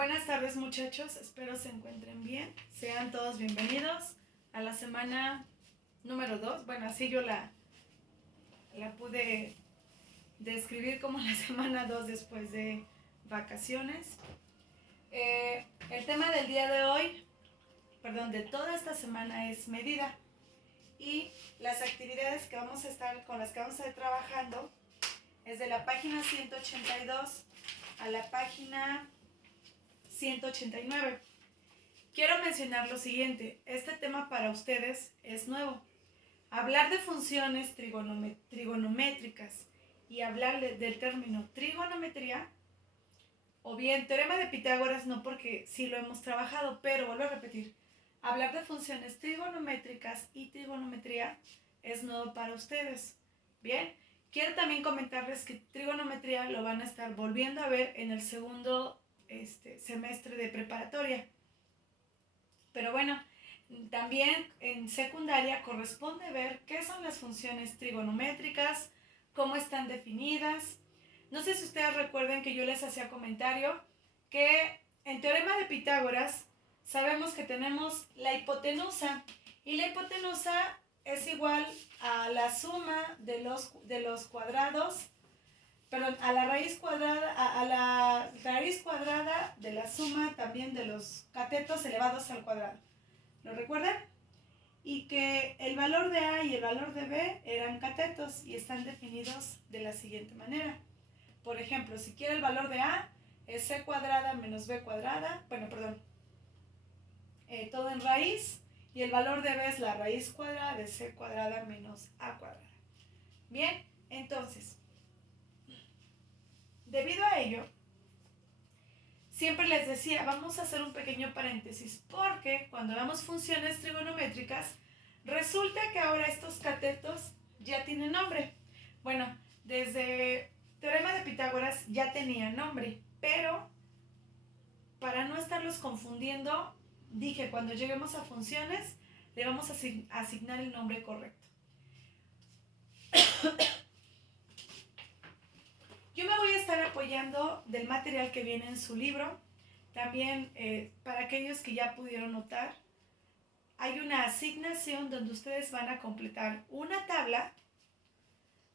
Buenas tardes muchachos, espero se encuentren bien. Sean todos bienvenidos a la semana número 2. Bueno, así yo la pude describir como la semana 2 después de vacaciones. El tema del día de hoy, de toda esta semana es medida. Y las actividades con las que vamos a estar trabajando es de la página 182 a la página 189. Quiero mencionar lo siguiente, este tema para ustedes es nuevo. Hablar de funciones trigonométricas y hablar del término trigonometría, o bien teorema de Pitágoras, no, porque sí lo hemos trabajado, pero vuelvo a repetir, hablar de funciones trigonométricas y trigonometría es nuevo para ustedes. Bien, quiero también comentarles que trigonometría lo van a estar volviendo a ver en el segundo semestre de preparatoria. Pero bueno, también en secundaria corresponde ver qué son las funciones trigonométricas, cómo están definidas. No sé si ustedes recuerden que yo les hacía comentario que en teorema de Pitágoras sabemos que tenemos la hipotenusa, y la hipotenusa es igual a la suma de los cuadrados, perdón, a la raíz cuadrada de la suma también de los catetos elevados al cuadrado. ¿Lo recuerdan? Y que el valor de A y el valor de B eran catetos y están definidos de la siguiente manera. Por ejemplo, si quiero el valor de A es C cuadrada menos B cuadrada, todo en raíz, y el valor de B es la raíz cuadrada de C cuadrada menos A cuadrada. Bien, entonces, debido a ello, siempre les decía, vamos a hacer un pequeño paréntesis, porque cuando damos funciones trigonométricas, resulta que ahora estos catetos ya tienen nombre. Bueno, desde teorema de Pitágoras ya tenía nombre, pero para no estarlos confundiendo, dije, cuando lleguemos a funciones, le vamos a asignar el nombre correcto. Yo me voy a estar apoyando del material que viene en su libro. También, para aquellos que ya pudieron notar, hay una asignación donde ustedes van a completar una tabla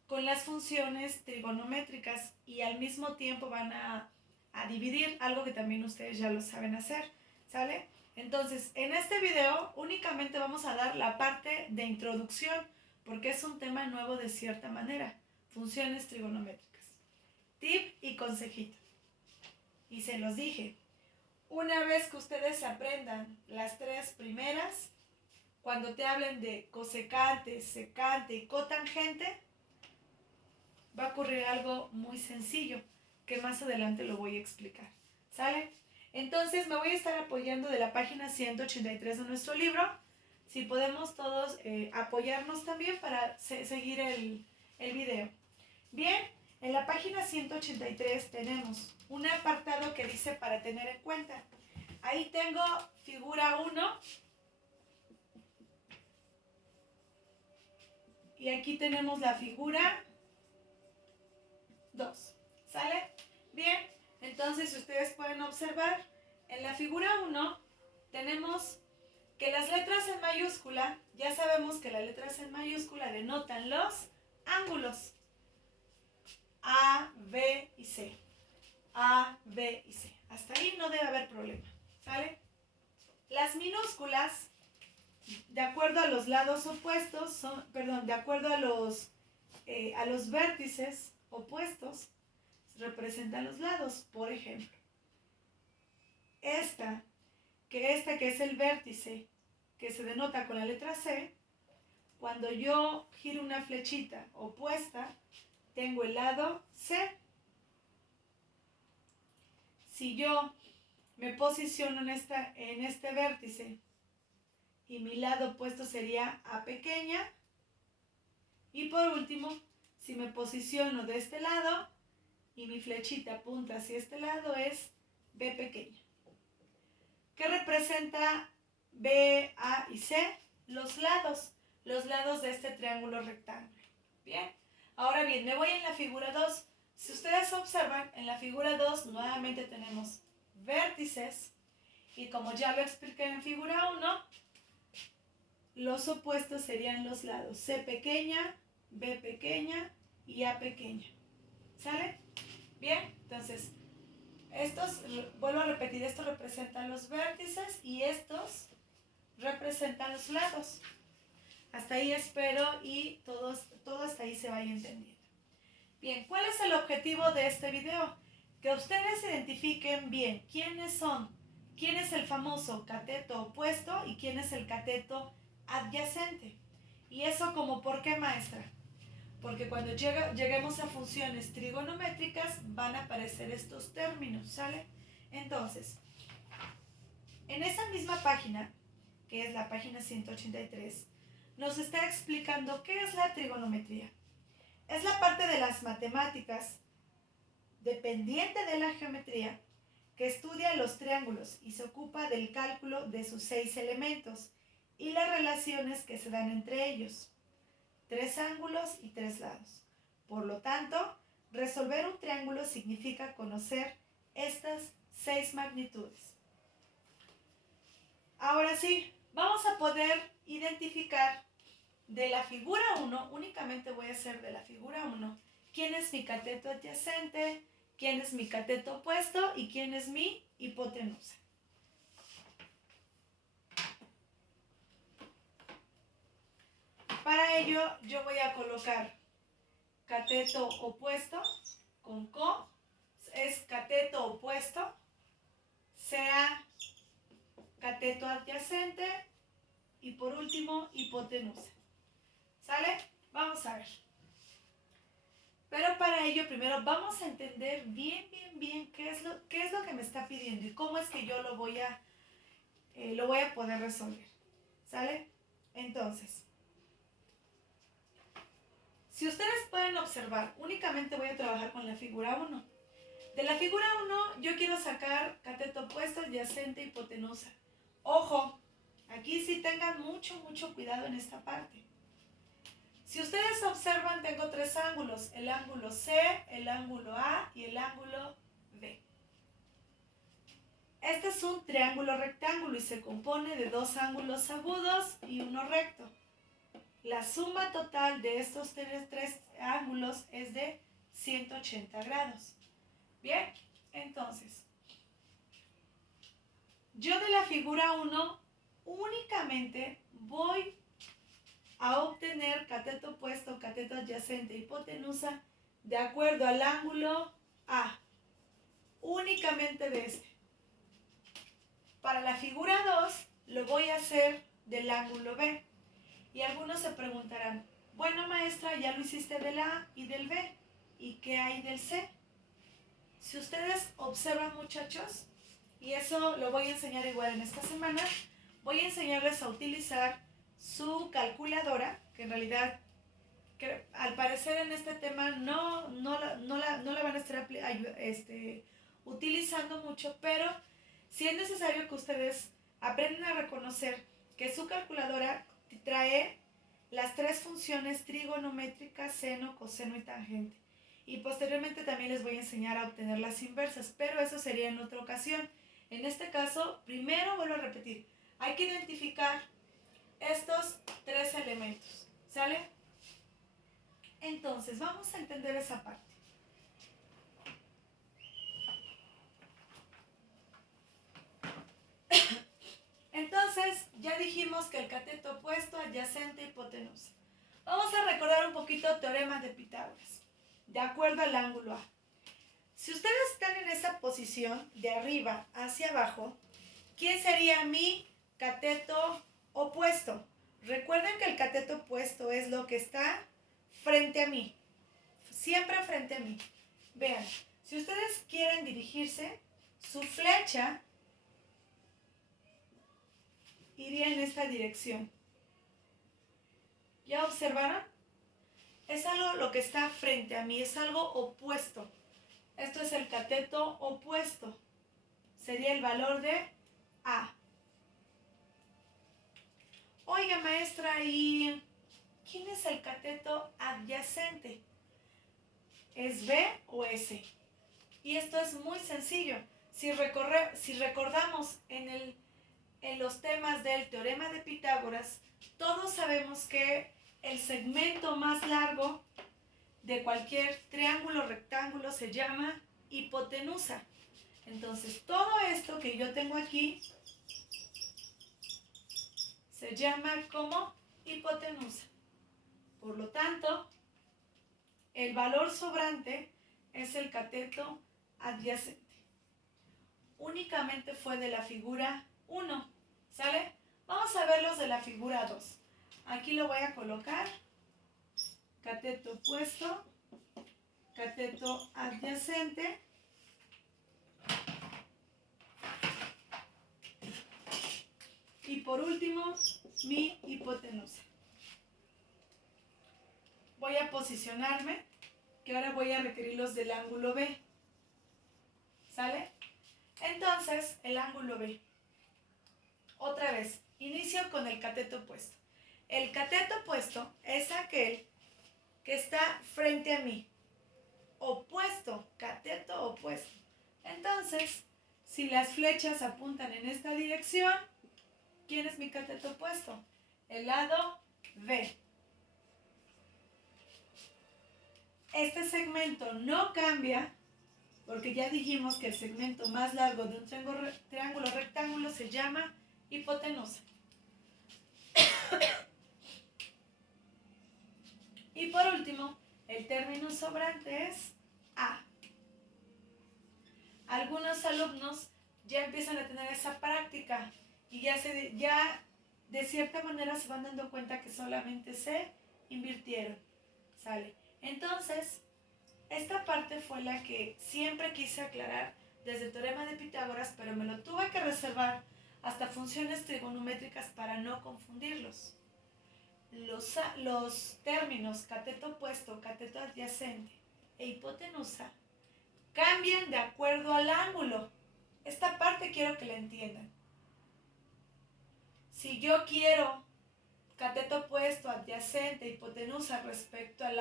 con las funciones trigonométricas y al mismo tiempo van a dividir, algo que también ustedes ya lo saben hacer, ¿sale? Entonces, en este video únicamente vamos a dar la parte de introducción, porque es un tema nuevo de cierta manera, funciones trigonométricas. Tip y consejito. Y se los dije, una vez que ustedes aprendan las tres primeras, cuando te hablen de cosecante, secante y cotangente, va a ocurrir algo muy sencillo, que más adelante lo voy a explicar. ¿Sale? Entonces me voy a estar apoyando de la página 183 de nuestro libro. Si podemos todos apoyarnos también para seguir el video. Bien, en la página 183 tenemos un apartado que dice para tener en cuenta. Ahí tengo figura 1. Y aquí tenemos la figura 2. ¿Sale? Bien, entonces ustedes pueden observar, en la figura 1 tenemos que las letras en mayúscula, ya sabemos que las letras en mayúscula denotan los ángulos A, B y C. A, B y C. Hasta ahí no debe haber problema. ¿Sale? Las minúsculas, de acuerdo a los lados opuestos, de acuerdo a los vértices opuestos, representan los lados. Por ejemplo, esta que es el vértice que se denota con la letra C, cuando yo giro una flechita opuesta, tengo el lado C. Si yo me posiciono en este vértice y mi lado opuesto sería A pequeña, y por último, si me posiciono de este lado y mi flechita apunta hacia este lado, es B pequeña. ¿Qué representa B, A y C? Los lados de este triángulo rectángulo. Bien, ahora bien, me voy en la figura 2. Si ustedes observan, en la figura 2 nuevamente tenemos vértices. Y como ya lo expliqué en figura 1, los opuestos serían los lados C pequeña, B pequeña y A pequeña. ¿Sale? Bien, entonces, estos, vuelvo a repetir, estos representan los vértices y estos representan los lados. Hasta ahí espero y todo hasta ahí se vaya entendiendo. Bien, ¿cuál es el objetivo de este video? Que ustedes identifiquen bien quiénes son, quién es el famoso cateto opuesto y quién es el cateto adyacente. ¿Y eso como por qué, maestra? Porque cuando lleguemos a funciones trigonométricas van a aparecer estos términos, ¿sale? Entonces, en esa misma página, que es la página 183, nos está explicando qué es la trigonometría. Es la parte de las matemáticas dependiente de la geometría que estudia los triángulos y se ocupa del cálculo de sus 6 elementos y las relaciones que se dan entre ellos. 3 ángulos y 3 lados. Por lo tanto, resolver un triángulo significa conocer estas 6 magnitudes. Ahora sí, vamos a poder identificar de la figura 1, únicamente voy a hacer de la figura 1, quién es mi cateto adyacente, quién es mi cateto opuesto y quién es mi hipotenusa. Para ello, yo voy a colocar cateto opuesto con co, es cateto opuesto, sea cateto adyacente y por último hipotenusa. ¿Sale? Vamos a ver. Pero para ello primero vamos a entender bien qué es lo que me está pidiendo y cómo es que yo lo voy a poder resolver. ¿Sale? Entonces, si ustedes pueden observar, únicamente voy a trabajar con la figura 1. De la figura 1 yo quiero sacar cateto opuesto, adyacente, hipotenusa. Ojo, aquí sí tengan mucho cuidado en esta parte. Si ustedes observan, tengo 3 ángulos, el ángulo C, el ángulo A y el ángulo B. Este es un triángulo rectángulo y se compone de 2 ángulos agudos y uno recto. La suma total de estos 3 ángulos es de 180 grados. Bien, entonces, yo de la figura 1 únicamente voy a obtener cateto opuesto, cateto adyacente, hipotenusa de acuerdo al ángulo A, únicamente de este. Para la figura 2 lo voy a hacer del ángulo B. Y algunos se preguntarán, bueno maestra, ya lo hiciste del A y del B, ¿y qué hay del C? Si ustedes observan, muchachos, y eso lo voy a enseñar igual en esta semana, voy a enseñarles a utilizar su calculadora, que en realidad, que al parecer en este tema no la van a estar utilizando mucho, pero sí es necesario que ustedes aprendan a reconocer que su calculadora trae las 3 funciones trigonométricas, seno, coseno y tangente. Y posteriormente también les voy a enseñar a obtener las inversas, pero eso sería en otra ocasión. En este caso, primero vuelvo a repetir, hay que identificar estos 3 elementos, ¿sale? Entonces, vamos a entender esa parte. Entonces, ya dijimos que el cateto opuesto, adyacente, hipotenusa. Vamos a recordar un poquito teorema de Pitágoras, de acuerdo al ángulo A. Si ustedes están en esa posición, de arriba hacia abajo, ¿quién sería mi cateto opuesto? Recuerden que el cateto opuesto es lo que está frente a mí, siempre frente a mí. Vean, si ustedes quieren dirigirse, su flecha iría en esta dirección. ¿Ya observaron? Es algo lo que está frente a mí, es algo opuesto. Esto es el cateto opuesto. Sería el valor de A. Oiga, maestra, ¿y quién es el cateto adyacente? ¿Es B o S? Y esto es muy sencillo. Si recordamos en los temas del teorema de Pitágoras, todos sabemos que el segmento más largo de cualquier triángulo rectángulo se llama hipotenusa. Entonces, todo esto que yo tengo aquí se llama como hipotenusa. Por lo tanto, el valor sobrante es el cateto adyacente. Únicamente fue de la figura 1, ¿sale? Vamos a ver los de la figura 2. Aquí lo voy a colocar. Cateto opuesto, cateto adyacente. Y por último, mi hipotenusa. Voy a posicionarme, que ahora voy a requerir los del ángulo B. ¿Sale? Entonces, el ángulo B. Otra vez, inicio con el cateto opuesto. El cateto opuesto es aquel que está frente a mí. Opuesto, cateto opuesto. Entonces, si las flechas apuntan en esta dirección, ¿quién es mi cateto opuesto? El lado B. Este segmento no cambia, porque ya dijimos que el segmento más largo de un triángulo rectángulo se llama hipotenusa. Y por último, el término sobrante es A. Algunos alumnos ya empiezan a tener esa práctica y ya de cierta manera se van dando cuenta que solamente se invirtieron. ¿Sale? Entonces, esta parte fue la que siempre quise aclarar desde el teorema de Pitágoras, pero me lo tuve que reservar hasta funciones trigonométricas para no confundirlos. Los términos cateto opuesto, cateto adyacente e hipotenusa cambian de acuerdo al ángulo. Esta parte quiero que la entiendan. Si yo quiero cateto opuesto, adyacente, hipotenusa respecto al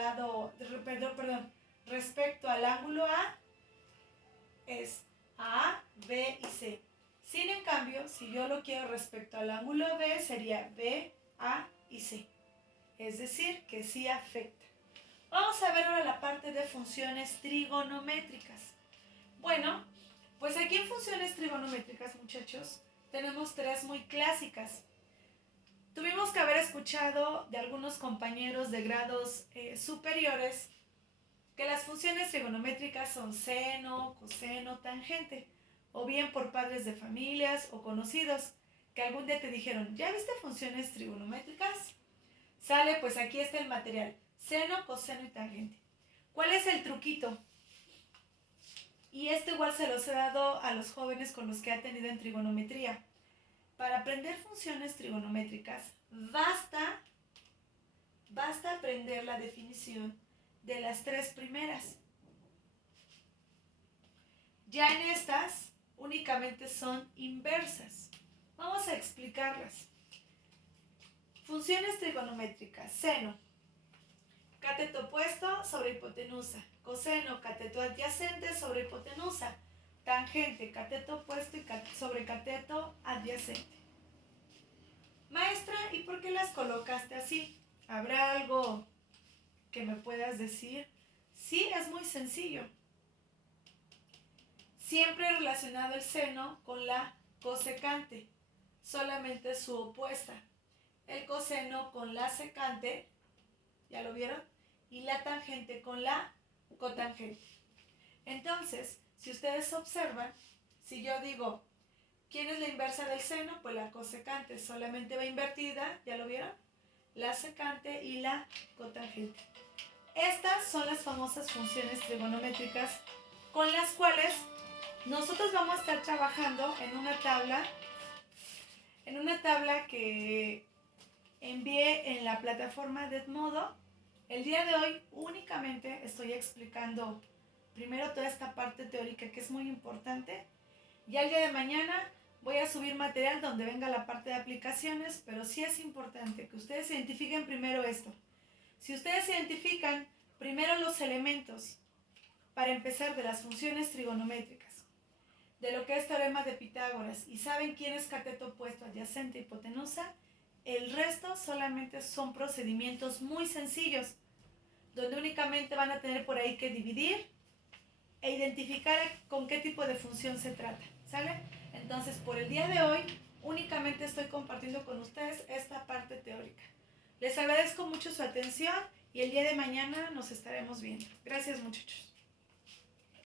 respecto al ángulo A, es A, B y C. Sin en cambio, si yo lo quiero respecto al ángulo B, sería B, A y C. Es decir, que sí afecta. Vamos a ver ahora la parte de funciones trigonométricas. Bueno, pues aquí en funciones trigonométricas, muchachos, tenemos tres muy clásicas. Tuvimos que haber escuchado de algunos compañeros de grados superiores que las funciones trigonométricas son seno, coseno, tangente, o bien por padres de familias o conocidos que algún día te dijeron, ¿ya viste funciones trigonométricas? Sale, pues aquí está el material, seno, coseno y tangente. ¿Cuál es el truquito? Y esto igual se los he dado a los jóvenes con los que he tenido en trigonometría. Para aprender funciones trigonométricas, basta aprender la definición de las tres primeras. Ya en estas únicamente son inversas. Vamos a explicarlas. Funciones trigonométricas. Seno, cateto opuesto sobre hipotenusa. Coseno, cateto adyacente sobre hipotenusa. Tangente, cateto opuesto y sobre cateto adyacente. Maestra, ¿y por qué las colocaste así? ¿Habrá algo que me puedas decir? Sí, es muy sencillo. Siempre he relacionado el seno con la cosecante, solamente su opuesta. El coseno con la secante, ¿ya lo vieron? Y la tangente con la cotangente. Entonces, si ustedes observan, si yo digo, ¿quién es la inversa del seno? Pues la cosecante, solamente va invertida, ¿ya lo vieron? La secante y la cotangente. Estas son las famosas funciones trigonométricas con las cuales nosotros vamos a estar trabajando en una tabla que envié en la plataforma de Edmodo. El día de hoy únicamente estoy explicando primero toda esta parte teórica que es muy importante. Ya el día de mañana voy a subir material donde venga la parte de aplicaciones, pero sí es importante que ustedes identifiquen primero esto. Si ustedes identifican primero los elementos para empezar de las funciones trigonométricas, de lo que es teorema de Pitágoras y saben quién es cateto opuesto, adyacente, hipotenusa, el resto solamente son procedimientos muy sencillos, donde únicamente van a tener por ahí que dividir e identificar con qué tipo de función se trata, ¿sale? Entonces, por el día de hoy, únicamente estoy compartiendo con ustedes esta parte teórica. Les agradezco mucho su atención y el día de mañana nos estaremos viendo. Gracias, muchachos.